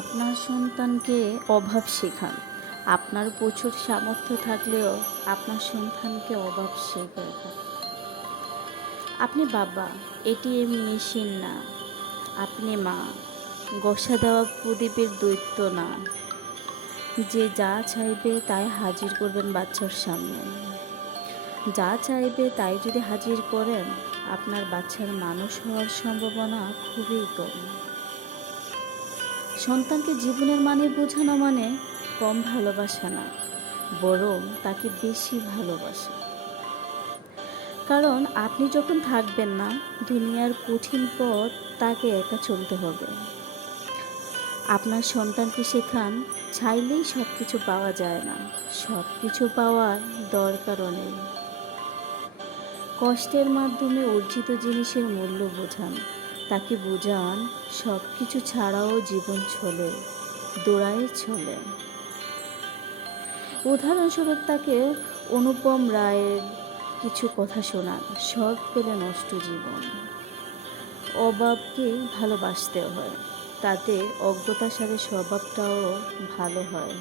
আপনার সন্তানকে অভাব শেখান। আপনার প্রচুর সামর্থ্য থাকলেও আপনার সন্তানকে অভাব শেখাবেন। আপনি বাবা, এটিএম মেশিন না। আপনি মা, ঘষা দেওয়া প্রদীপের দৈত্য না, যে যা চাইবে তাই হাজির করবেন বাচ্চার সামনে। যা চাইবে তাই যদি হাজির করেন, আপনার বাচ্চার মানুষ হওয়ার সম্ভাবনা খুবই কম। সন্তানকে জীবনের মানে বোঝানো মানে কম ভালোবাসা না, বরং তাকে বেশি ভালোবাসা। কারণ আপনি যখন থাকবেন না, দুনিয়ার কঠিন পথ তাকে একা চলতে হবে। আপনার সন্তানকে শেখান, চাইলেই সব কিছু পাওয়া যায় না, সব কিছু পাওয়ার দরকারও নেই। কষ্টের মাধ্যমে অর্জিত জিনিসের মূল্য বোঝান। তাকে বোঝান সব কিছু ছাড়াও জীবন চলে, দৌড়ায় চলে। উদাহরণস্বরূপ তাকে অনুপম রায়ের কিছু কথা শোনান, সব পেলে নষ্ট জীবন। অভাবকে ভালোবাসতে হয়, তাতে অজ্ঞতার সাথে স্বভাবটাও ভালো হয়।